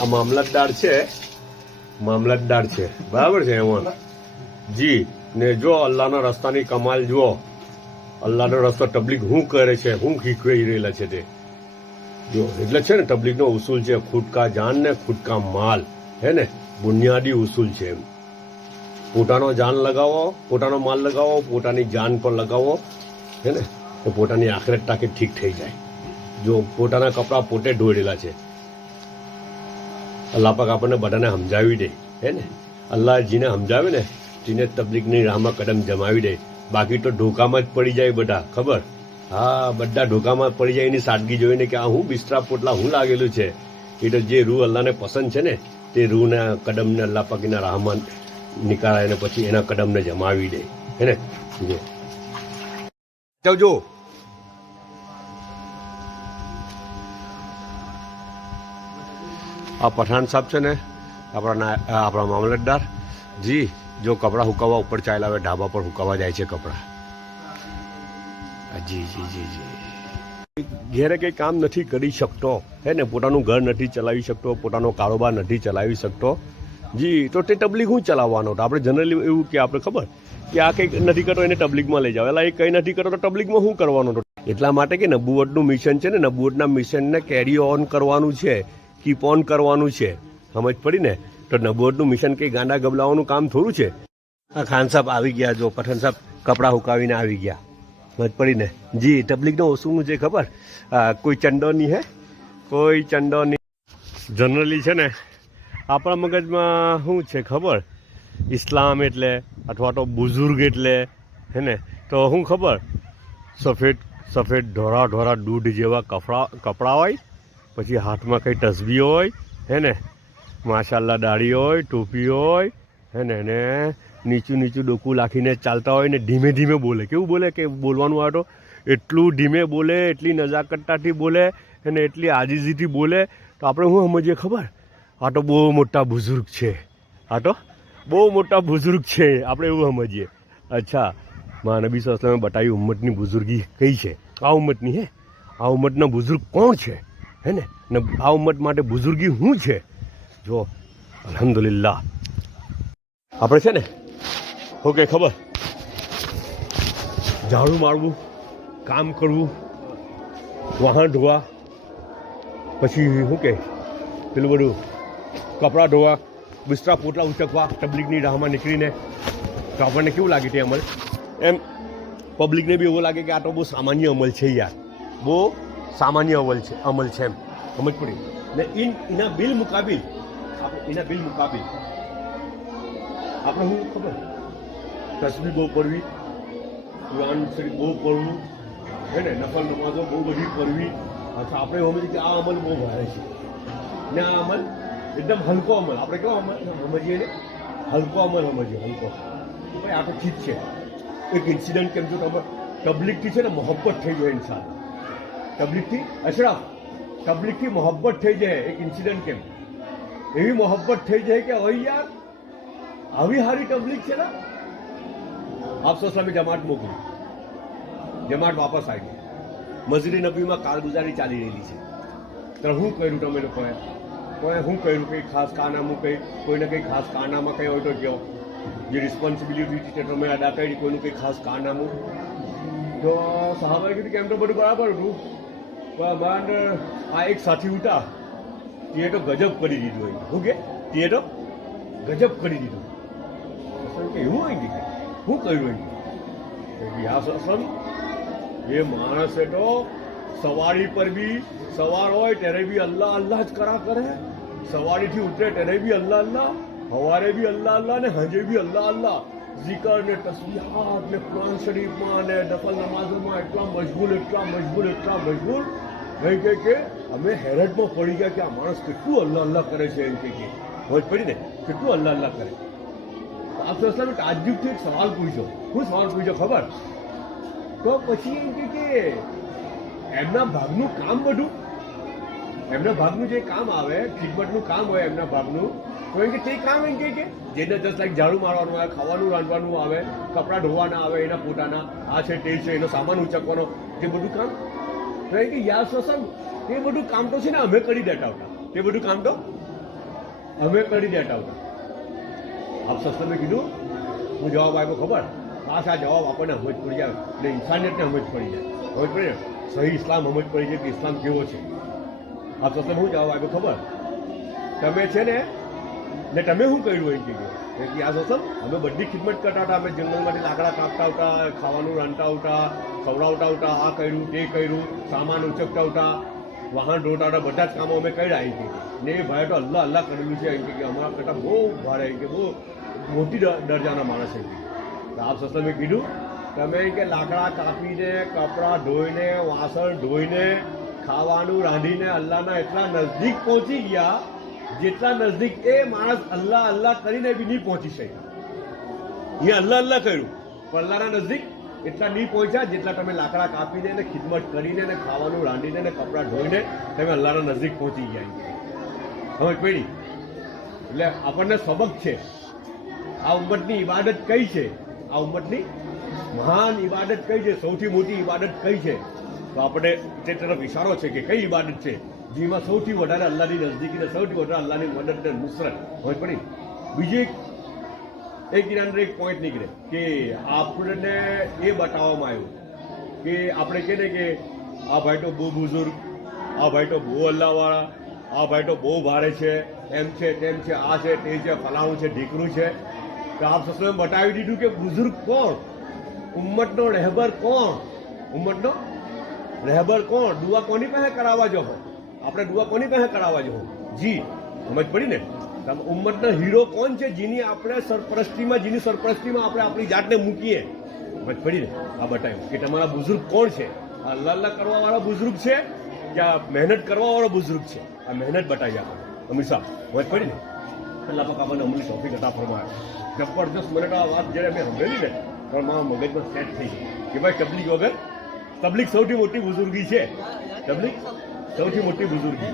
આ મામલતદાર છે. મામલતદાર છે. બરાબર છે એમાં જી, ને જો અલ્લાહના રસ્તાની કમાલ જુઓ. અલ્લાહનો રસ્તો તબલીક શું કરે છે શું શીખવી રહેલા છે તે. જો, એટલે છે ને, તબલીગનો ઉસૂલ છે ખુટકા જાન ને ખુટકા માલ. હે ને? બુનિયાદી ઉસૂલ છે એમ. પોતાનો જાન લગાવો, પોતાનો માલ લગાવો, પોતાની જાન પર લગાવો. હે ને? તો પોતાની આખરે તાકે ઠીક થઈ જાય. જો પોતાના કપડાં પોતે ઢોળેલા છે. અલ્લાહ પાક આપણને બધાને સમજાવી દે, હે ને? અલ્લાહ જીને સમજાવે ને તેને તબલીગની રાહમાં કદમ જમાવી દે. બાકી તો ઢોકામાં જ પડી જાય બધા, ખબર? હા, બધા ઢોકામાં પડી જાય, એની સાદગી જોઈને કે આ હું બિસ્તરા પોટલા હું લાગેલું છે? એ તો જે રૂહ અલ્લાહને પસંદ છે ને, તે રૂહના કદમને અલ્લાહ પાકીના રાહમાં નિકાળાય ને પછી એના કદમને જમાવી દે, હે ને? જો આ પઠાણ સાહેબ છે ને, આપણા આપણા મામલતદાર. જી, જો કપડાં હુકાવવા ઉપર ચાલ્યા આવે, ઢાબા પર હુકાવવા જાય છે કપડાં. જી જી જી જી. ઘેરે કંઈ કામ નથી કરી શકતો, હે ને? પોતાનું ઘર નથી ચલાવી શકતો, પોતાનો કારોબાર નથી ચલાવી શકતો. જી, તો તે તબલીગ હું ચલાવવાનો? હતો આપણે જનરલી એવું કે આપણે ખબર કે આ કંઈક નથી કરતો, એને તબલીગમાં લઈ જાવ એટલે એ કંઈ નથી કરતો, તો તબલીગમાં શું કરવાનો? હતો એટલા માટે કે નબુવટનું મિશન છે ને નબુવટના મિશનને કેરી ઓન કરવાનું છે. કીપ ઓન કરવાનું છે. સમજ પડી ને? તો નબોર્ડનું મિશન કંઈ ગાંડા ગબલાવાનું કામ થોડું છે. આ ખાન સાહેબ આવી ગયા જો, પઠાણ સાહેબ કપડાં હુકાવીને આવી ગયા. સમજ પડી ને? જી, તબલીગનો ઓછું છે ખબર? કોઈ ચંડો નહીં હે? કોઈ ચંડો નહીં જનરલી છે ને, આપણા મગજમાં શું છે ખબર? ઇસ્લામ એટલે, અથવા તો બુઝુર્ગ એટલે, હે ને? તો શું ખબર? સફેદ સફેદ ઢોરા ઢોરા દૂધ જેવા કપડા કપડાં હોય પછી હાથમાં કંઈ તસબી હોય, હે ને? માશાલ્લા દાઢી હોય, ટોપી હોય, હે ને? ને નીચું નીચું ડોકું લાખીને ચાલતા હોય ને ધીમે ધીમે બોલે. કેવું બોલે? કે બોલવાનું આટો? એટલું ધીમે બોલે, એટલી નજાકતતાથી બોલે અને એટલી આજીજીથી બોલે. તો આપણે શું સમજીએ ખબર? આ તો બહુ મોટા બુઝુર્ગ છે. આ તો બહુ મોટા બુઝુર્ગ છે. આપણે એવું સમજીએ. અચ્છા. મહાનબી સલામે બતાવી ઉમ્મતની બુઝુર્ગી કઈ છે? આ ઉમ્મતની, હે? આ ઉમ્મતના બુઝુર્ગ કોણ છે? હે ને? ને આ ઉમ્મત માટે બુઝુર્ગી શું છે? જો અલહમદુલિલ્લા આપણે છે ને, ઓકે, ખબર? ઝાડુ મારવું, કામ કરવું, વાહન ધોવા, પછી શું કે, પેલું બધું કપડાં ધોવા, બિસ્તરા પોટલા ઉચકવા, પબ્લિકની રાહમાં નીકળીને. તો આપણને કેવું લાગે તે અમલ? એમ, પબ્લિકને બી એવું લાગે કે આ તો બહુ સામાન્ય અમલ છે યાર. બહુ સામાન્ય અમલ છે અમલ છે એમ. સમજ પડી? ને ઇન એના બિલ મુકાબિલ આપણે એના બિલ મુકાબિલ. આપણે શું ખબર? તસબી બહુ પડવી, કુરાન શરીફ બહુ પડવું, હે ને? નફલ નમાઝો બહુ બધી કરવી અથવા આપણે સમજીએ કે આ અમલ બહુ ભારે છે. ને આ અમલ એકદમ હલકો અમલ. આપણે કેવો અમલ સમજીએ ને? હલકો અમલ સમજીએ, હલકો. ભાઈ આપણે ઠીક છે. એક ઇન્સિડન્ટ કેમ છો? તમે પબ્લિકથી છે ને, મોહબ્બત થઈ જાય ઇન્સાન તબલીગથી, અશરફ, તબલીગથી મોહબ્બત થઈ જાય એક ઇન્સિડન્ટ કેમ? એવી મોહબ્બત થઈ જાય કે હવે યાર, આવી સારી તબલીગ છે ને? આપસો સામે જમાત મોકલી. જમાત વાપસ આવી મજરી નબીમાં કારગુજારી ચાલી રહેલી છે. તો શું કર્યું તમે લોકોએ કોઈ શું કર્યું કંઈ ખાસ કાનામું કંઈ, કોઈને કંઈ ખાસ કાનામાં કંઈ હોય તો કહો. જે રિસ્પોન્સિબિલિટી છે તમે અદા કરી, કોઈનું કંઈ ખાસ કાનામું. તો સાહેબે કીધું કે એમ તો બધું બરાબર હતું. પણ આ એક સાથી ઉઠા તે તો ગજબ કરી દીધું હોય. શું કે તે તો ગજબ કરી દીધું કે એવું હોય કે શું કર્યું હોય યાસ અસલ, એ માણસે તો સવારી પર બી સવાર હોય ત્યારે બી અલ્લાહ અલ્લાહ જ કરા કરે. સવારીથી ઉતરે ત્યારે બી અલ્લાહ અલ્લાહ સવારે બી અલ્લાહ અલ્લાહ ને હજે બી અલ્લાહ અલ્લાહ. ઝિકર ને તસ્બીહાત ને કુરાન શરીફમાં ને દફલ નમાઝોમાં એટલા મજબૂત એટલા મજબૂત એટલા મશગુલ. ભાઈ કહે કે અમે હેરતમાં પડી ગયા કે આ માણસ કેટલું અલ્લાહ અલ્લાહ કરે છે એમ કે સમજ પડી ને, કેટલું અલ્લાહ અલ્લાહ કરે. આપણે ઇસ્લામે તાજુબથી એક સવાલ પૂછ્યો શું સવાલ પૂછ્યો ખબર? તો પછી એમ કે એમના ભાગનું કામ બધું. એમના ભાગનું જે કામ આવે, ખિદમતનું કામ હોય એમના ભાગનું, તો એમ કે તે કામ એમ કે કે જેને દસ લાખ ઝાડુ મારવાનું આવે, ખાવાનું રાંધવાનું આવે, કપડાં ધોવાના આવે, એના પોતાના, આ છે, તે છે, એનો સામાન ઉચકવાનો, તે બધું કામ તો કે યા શ્વસન એ બધું કામ તો છે ને અમે કરી દેતા હતા. તે બધું કામ તો અમે કરી દેતા હતા. આપ સસ્તમે કીધું, હું જવાબ આપ્યો ખબર? ખાસ આ જવાબ આપણને સમજ પડી જાય. ને ઇન્સાનિયતને સમજ પડી જાય. સમજ પડી જાય સહી ઇસ્લામ સમજ પડી જાય કે ઇસ્લામ કેવો છે? આપ સસ્તમે હું જવાબ આપ્યો ખબર? તમે છે ને ને તમે શું કર્યું એમ કીધું મેં હતો અમે બધી ખિદમત કરતા હતા. અમે જંગલમાંથી લાકડા કાપતા હતા, ખાવાનું રાંધતા હતા, ખવડાવતા હતા, આ કર્યું, તે કર્યું, સામાન ઉચકતા હતા. વાહન ઢોતા હતા, બધા જ કામો અમે કર્યા અહીં કે ને એ ભાઈ તો અલ્લાહ અલ્લાહ કરેલું છે અહીં કે અમારા કરતાં બહુ ભારે એમ કે બહુ મોટી દરજાના માણસ અહીં આપ સસમે કીધું, તમે કે લાકડા કાપીને, કપડાં ધોઈને, વાસણ ધોઈને, ખાવાનું રાંધીને અલ્લાહના એટલા નજદીક પહોંચી ગયા જેટલા નજદીક એ માણસ અલ્લાહ અલ્લાહ કરીને બી નહીં પહોંચી શકે. એ અલ્લાહ અલ્લાહ કર્યું. પણ અલ્લાહના નજદીક એટલા નહીં પહોંચ્યા જેટલા તમે લાકડા કાપીને ને ખિદમત કરીને ને ખાવાનું રાંધીને ને કપડાં ધોઈને તમે અલ્લાહના નજદીક પહોંચી ગયા સમજ પડી? એટલે આપણને સબક છે. આ ઉમ્મતની ઇબાદત કઈ છે? આ ઉમ્મતની મહાન ઇબાદત કઈ છે? સૌથી મોટી ઇબાદત કઈ છે? તો આપણે તે તરફ ઇશારો છે કે કઈ ઇબાદત છે? જેમાં સૌથી વધારે અલ્લાહની નજદીકી અને સૌથી વધારે અલ્લાહની મદદ અને નુસરત. હોય પડી બીજી એક એક અંદર એક પોઈન્ટ નીકળે કે આપણને એ બતાવવામાં આવ્યું કે આપણે કહે ને કે આ ભાઈ તો બહુ બુઝુર્ગ, આ ભાઈ તો બહુ અલ્લાહવાળા, આ ભાઈ તો બહુ ભારે છે, એમ છે, તેમ છે, આ છે, તે છે, ફલાણું છે, ઢીકરું છે. તો આપ સસુએ બતાવી દીધું કે બુઝુર્ગ કોણ? ઉમ્મતનો રહેબર કોણ? ઉમ્મતનો રહેબર કોણ? દુઆ કોની પાસે કરાવવા જો આપણે દુઆ કોની પાસે કરાવવા જવું? જી, સમજ પડી ને? ઉમ્મતના હીરો કોણ છે જેની આપણે સરપરસ્તીમાં, જેની સરપરસ્તીમાં આપણે આપણી જાતને મૂકીએ? સમજ પડી ને? આ બતાવ્યું કે તમારા બુઝુર્ગ કોણ છે? આ અલ્લાહ અલ્લાહ કરવાવાળા બુઝુર્ગ છે કે આ મહેનત કરવાવાળો બુઝુર્ગ છે? આ મહેનત બતાવી આપણે હંમેશા સમજ પડી ને? પહેલાં પાક આપણને અમલી ટોપિક હતા ફરમાયો. જબરદસ્ત મને આ વાત જ્યારે મેં સાંભળેલી ને, પણ મારા મગજમાં સેટ થઈ ગઈ. કે ભાઈ તબલીગ વગર? તબલીગ સૌથી મોટી બુઝુર્ગી છે. તબલીગ? સૌથી મોટી બુઝુર્ગી.